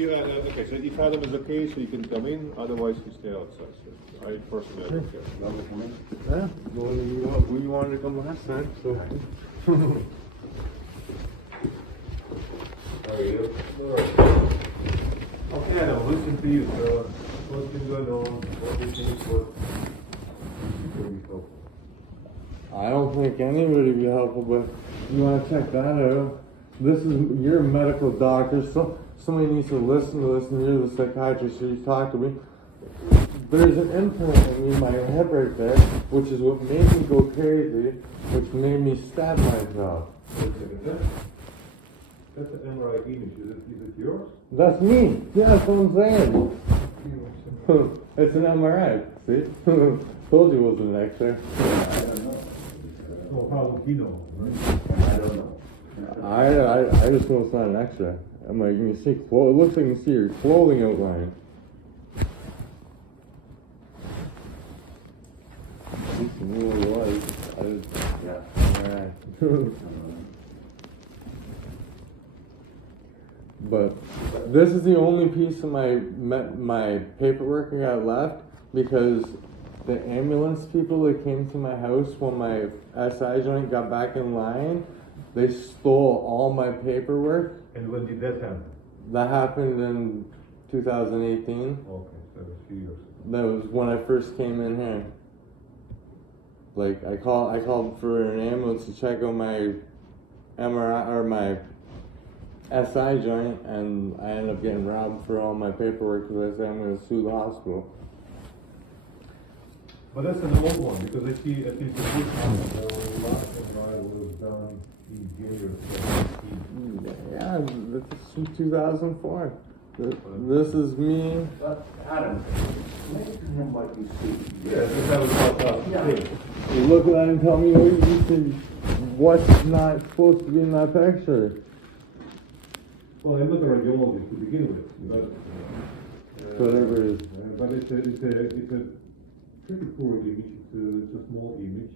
you, okay, so if Adam is okay, so you can come in, otherwise you stay outside. So I personally, I don't care. Yeah, well, we wanted to come last time, so. How are you? Alright. Okay, Adam, listen to you. So, what's been going on? What do you think would be helpful? I don't think anybody would be helpful, but you want to check that out. This is, you're a medical doctor, so somebody needs to listen to this, and you're the psychiatrist, so you talk to me. There's an implant in my head right there, which is what made me go crazy, which made me stab myself. Wait a second, that's an MRI image. Is it yours? That's me. Yeah, that's what I'm saying. It's an MRI. See? Told you it was an X-ray. I don't know. So how would he know, right? I don't know. I just know it's not an X-ray. I'm like, you can see, it looks like you can see your clothing outline. At least you knew what it was. Yeah. Alright. But this is the only piece of my paperwork I got left, because the ambulance people that came to my house when my SI joint got back in line, they stole all my paperwork. And when did that happen? That happened in 2018. Okay, so a few years ago. That was when I first came in here. Like I called for an ambulance to check out my MRI or my SI joint, and I ended up getting robbed for all my paperwork because I said I'm going to sue the hospital. But that's an old one, because I see at least the first one, the last MRI was done in January of 2018. Yeah, this is 2004. This is me. But Adam, explain to him what you see. Yeah, that was 2008. You look at that and tell me what you see. What's not supposed to be in that picture? Well, I'm not a radiologist to begin with, but Whatever it is. but it's a pretty poor image. It's a small image,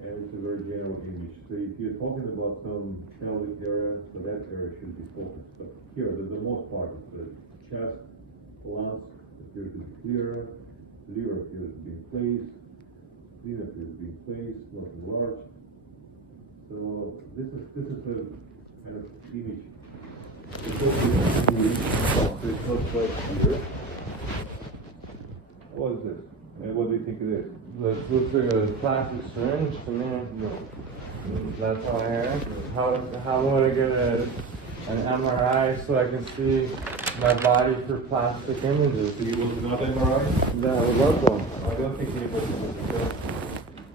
and it's a very general image. So if you're talking about some pelvic area, so that area should be focused. But here, the most part is the chest, lungs appear to be clear, liver appears to be in place, spleen appears to be in place, not enlarged. So this is a kind of image. It's not quite clear. What is this? And what do you think it is? This looks like a plastic syringe to me. No. That's all I heard. How would I get an MRI so I can see my body for plastic images? Do you want another MRI? Yeah, I would love one. I don't think anybody wants to.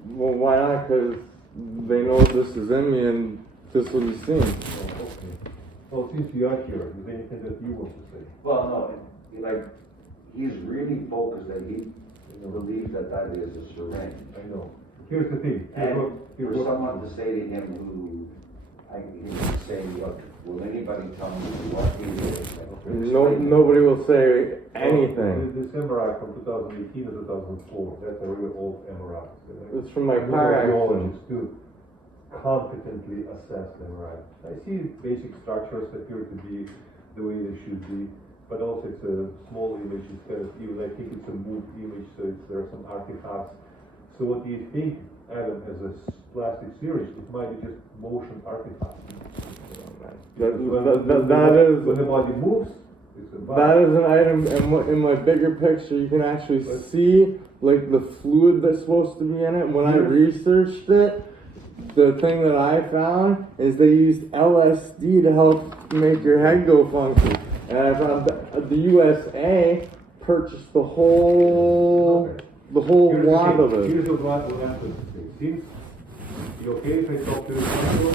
Well, why not? Because they know this is in me and this is what he's seeing. Oh, okay. Well, since you are here, is there anything that you want to say? Well, no, like, he's really focused that he believes that is a syringe. I know. Here's the thing. And for someone to say to him who, he would say, look, will anybody tell me what he is? Nobody will say anything. This MRI from 2018 or 2004, that's a really old MRI. It's from my car accident. To competently assess the MRI. I see basic structures appear to be the way they should be, but also it's a small image instead of even, I think it's a moved image, so there are some artifacts. So what do you think, Adam, as a plastic series? It might be just motion artifacts. That When the body moves, it's a body. That is an item in my bigger picture. You can actually see like the fluid that's supposed to be in it. When I researched it, the thing that I found is they used LSD to help make your head go funky. And I found that the USA purchased the whole lot of it. Here's what will happen. Seems you okay if I talk to the hospital?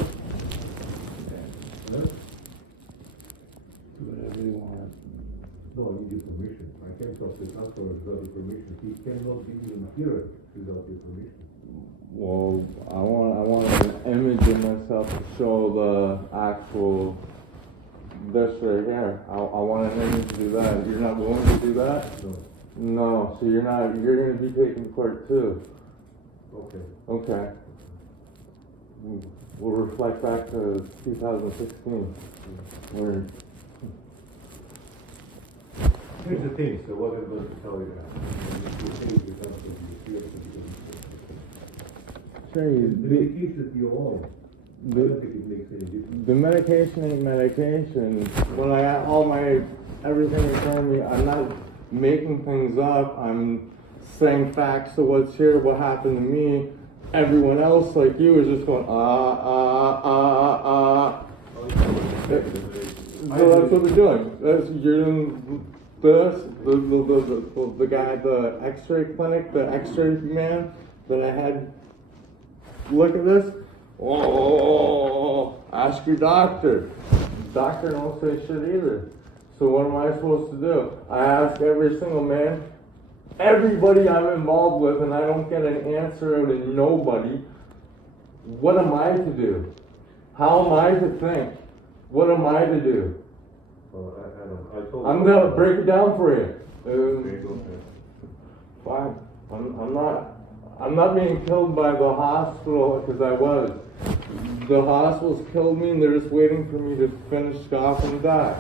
Whatever you want. No, I need your permission. I can't talk to the hospital without your permission. He cannot be even here without your permission. Well, I want an image of myself to show the actual this right here. I want an image to do that. You're not willing to do that? No. No, so you're going to be taken to court too. Okay. Okay. We'll reflect back to 2016. Where Here's the thing, so what I'm going to tell you now. If you think it becomes to be serious, Sure, the medication that you're on, I don't think it makes any difference. the medication ain't medication. When I got everything in front of me, I'm not making things up. I'm saying facts to what's here, what happened to me. Everyone else, like you, is just going, So that's what we're doing. You're doing this, the guy at the x-ray clinic, the x-ray man that I had look at this. Oh, ask your doctor. Doctor don't say shit either. So what am I supposed to do? I ask every single man, everybody I'm involved with, and I don't get an answer out of nobody. What am I to do? How am I to think? What am I to do? Well, I told I'm gonna break it down for you. Okay. Fine. I'm not being killed by the hospital because I was. The hospital's killed me and they're just waiting for me to finish off and die.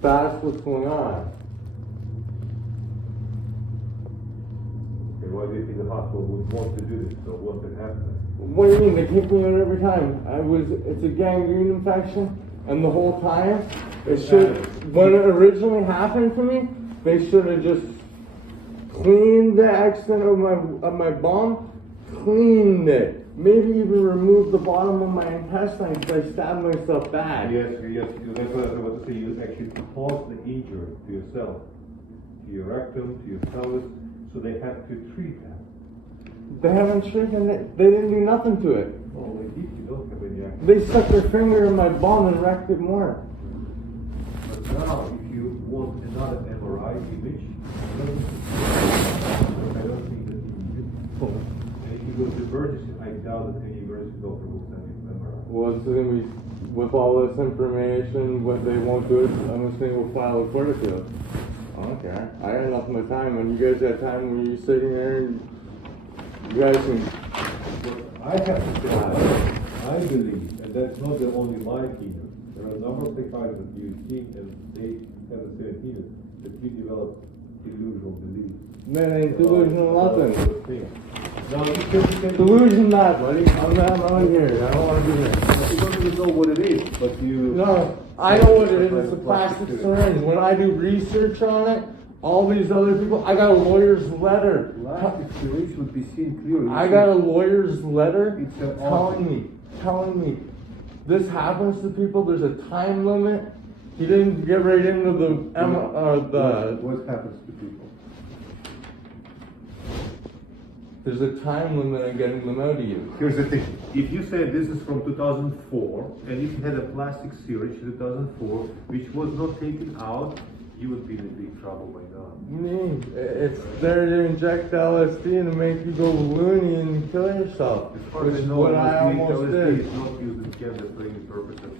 That's what's going on. Okay, why do you think the hospital would want to do this, or want to happen? What do you mean? They keep me in every time. It's a gangrene infection, and the whole time, when it originally happened to me, they should have just cleaned the extent of my bum, cleaned it. Maybe even removed the bottom of my intestine because I stabbed myself bad. Yes, that's what I was about to say. You actually caused the injury to yourself, to your rectum, to your pelvis, so they have to treat that. They haven't treated it. They didn't do nothing to it. Well, they did. You don't have any action. They stuck their finger in my bum and wrecked it more. But now, if you want another MRI image, I don't think that you need it. And if you go to Burgess, I doubt that any emergency doctor will send you an MRI. Well, it's gonna be, with all this information, what they won't do it, I'm assuming we'll file a court appeal. I don't care. I got enough of my time. When you guys got time, when you're sitting there and you guys can. I have to say, I believe, and that's not the only my opinion, there are a number of psychiatrists that you've seen, and they have the same opinion, that you develop delusional beliefs. Man, ain't delusional nothing. Now, you can Delusion not, buddy. I'm not here. I don't want to be here. You don't even know what it is, but you... No, I know what it is. It's a plastic syringe. When I do research on it, all these other people, I got a lawyer's letter. Plastic syringe would be seen clearly. I got a lawyer's letter It's an telling me this happens to people. There's a time limit. He didn't get right into the What happens to people? There's a time limit on getting them out of you. Here's the thing. If you say this is from 2004, and if you had a plastic syringe in 2004, which was not taken out, you would be in big trouble by now. It's there to inject LSD and to make you go loony and kill yourself. As far Which as I is know, what I almost LSD did. is not used in Canada for any purposes.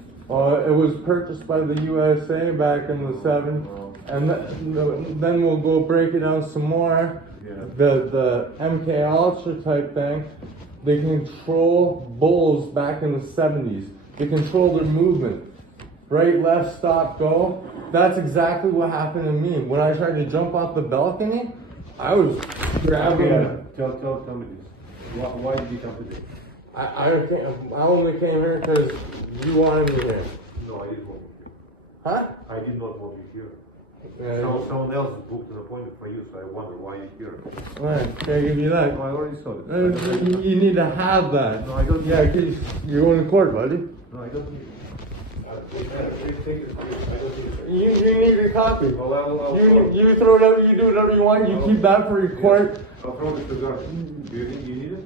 It was purchased by the USA back in the 70s. And then we'll go break it down some more. Yeah. The MK Ultra type thing, they control bulls back in the 70s. They control their movement. Right, left, stop, go. That's exactly what happened to me. When I tried to jump off the balcony, I was grabbing. Yeah. Tell me this. Why did you come today? I only came here because you wanted me here. No, I didn't want you here. Huh? I did not want you here. Yeah. Someone else booked an appointment for you, so I wonder why you're here. Alright, can I give you that? No, I already saw it. You need to have that. No, I don't. Yeah, because you're going to court, buddy. No, I don't need it. Take it. I don't need it. You need your copy. Well, I'll You throw it out, you do whatever you want, you keep that for your court. I'll throw this to the garbage. Do you think you need it?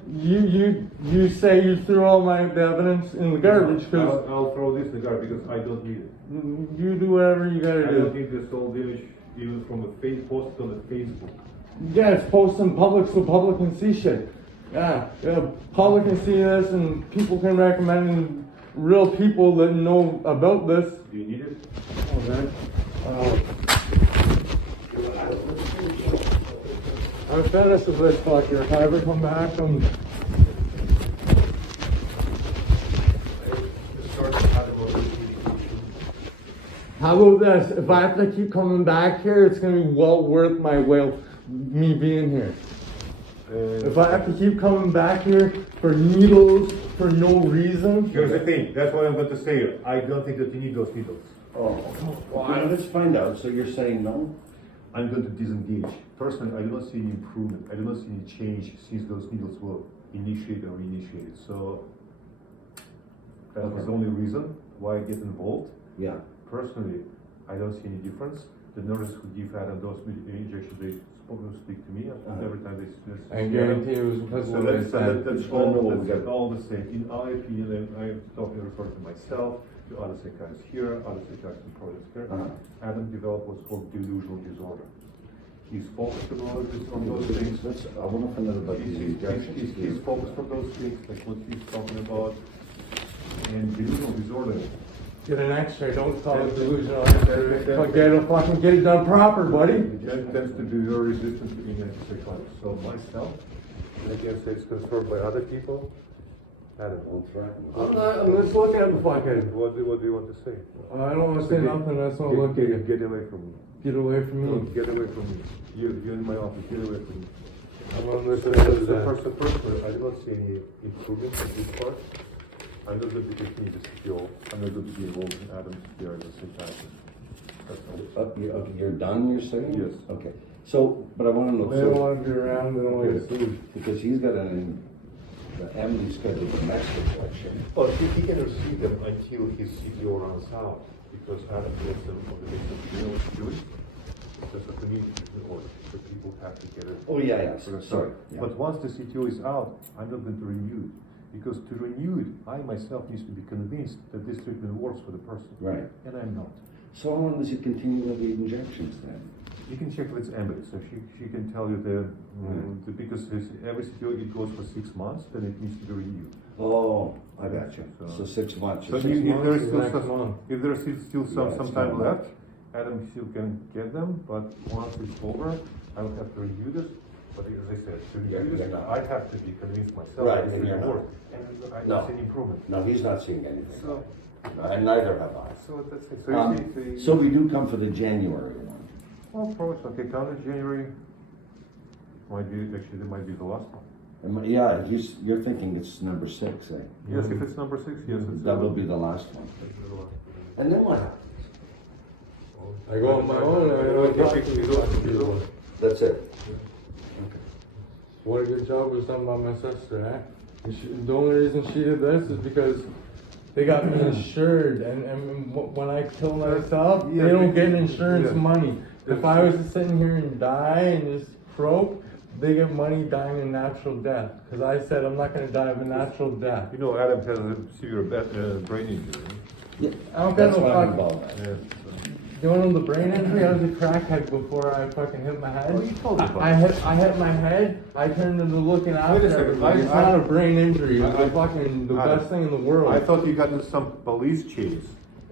You say you threw all the evidence in the garbage because I'll throw this in the garbage because I don't need it. you do whatever you gotta I don't do. need this old image even from a post on the Facebook. Yeah, it's posted in public so public can see shit. Yeah, public can see this and people can recommend and real people that know about this. Do you need it? Okay. I'm finished with this fucker. If I ever come back, How about this? If I have to keep coming back here, it's gonna be well worth my while me being here. If I have to keep coming back here for needles for no reason. Here's the thing, that's what I'm going to say. I don't think that you need those needles. Oh, well, let's find out. So you're saying no? I'm going to disengage. Personally, I do not see any improvement. I do not see any change since those needles were initiated or reinitiated. So that was the only reason why I get involved. Yeah. Personally, I don't see any difference. The nurses who give Adam those injections, they speak to me every time they. I guarantee it was because So of what I that's said. all the same. In our opinion, and I'm talking referring to myself, to other psychiatrists here, other psychiatrists and projects here. Adam developed what's called delusional disorder. He's focused on those things. I want to find out about these injections. He's focused on those things, like what he's talking about. And delusional disorder. Get an X-ray, don't call it delusional. Get it done proper, buddy. That tends to be very resistant to being antipsychotic. So myself, and again, say it's confirmed by other people. Adam, won't threaten. I'm just looking at the fuckhead. What do you want to say? I don't want to say nothing, that's not looking. Get away from me. Get away from me. Get away from me. You're in my office. Get away from me. I'm on this Personally, I do not see any improvement in this part. I'm not going to continue this appeal. I'm not going to be involved in Adam's care as a psychiatrist. That's all. Okay, you're done, you're saying? Yes. Okay. So, but I want to know. They don't want to be around, they don't want to see. Because he's got Emily scheduled the next election. Well, he can receive them until his CTO runs out, because Adam gets them on the basis of doing. There's a community order, so people have to get it. Oh, yeah. Sorry. Yeah. But once the CTO is out, I'm not going to renew it. Because to renew it, I myself need to be convinced that this treatment works for the person. Right. And I'm not. So how long does he continue with the injections then? You can check with Emily, so she can tell you because every CTO it goes for 6 months, then it needs to be renewed. Oh, I got you. So 6 months. So if there's still some time left, Adam still can get them, but once it's over, I will have to review this. But as I said, to review this, I have to be convinced myself Right, that and it you're not. works. And I don't see any improvement. No, he's not seeing anything. So, And neither have I. so that's it. So we do come for the January one. Well, probably, okay, calendar January might be the last one. Yeah, you're thinking it's number 6, eh? Yes, if it's number 6, yes, it's That will be the last one. And then what happens? I go on my own, I don't talk to you. That's it. What a good job was done by my sister, eh? The only reason she did this is because they got me insured, and when I kill myself, they don't get insurance money. If I was to sit in here and die and just croak, they get money dying a natural death. Because I said I'm not going to die of a natural death. You know, Adam has a severe brain injury. Yeah, I don't get that's no what I'm fucking. involved in. Yes. You want to know the brain injury? I was a crackhead before I fucking hit my head. Oh, you told me about I hit my head. I turned into looking after second, everybody. It's not a brain injury. It's the best thing in the world. I thought you got in some police chase.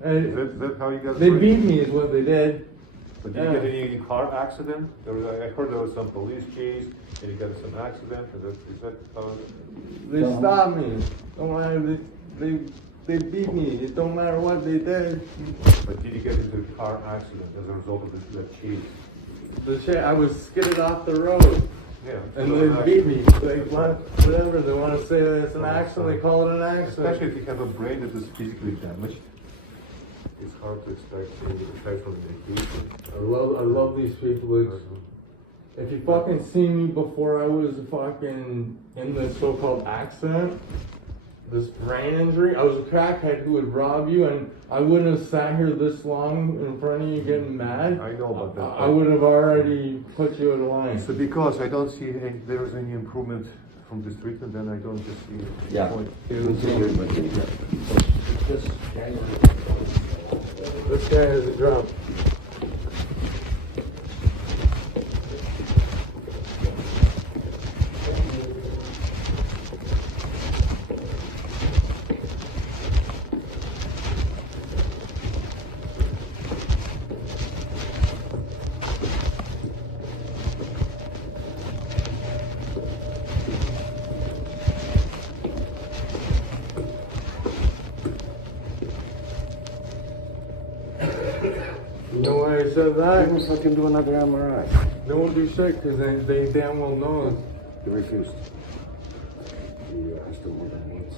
Is that how you got? They beat me, is what they did. But did you get any car accident? I heard there was some police chase, and you got in some accident. Is that how? They stopped me. Don't matter. They beat me. It don't matter what they did. But did you get into a car accident as a result of that chase? The shit. I was skidded off the road. Yeah. And they beat me. Like whatever. They want to say that it's an accident. They call it an accident. Especially if you have a brain that is physically damaged. It's hard to expect any effect from medication. I love these people. If you fucking seen me before I was fucking in this so-called accident, this brain injury, I was a crackhead who would rob you, and I wouldn't have sat here this long in front of you getting mad. I know about that. I would have already put you in line. So because I don't see there is any improvement from this treatment, then I don't just see the point. This guy has a drum. I said that, They fucking do another MRI. they won't do shit because they damn well know. They refused. I still want the needs.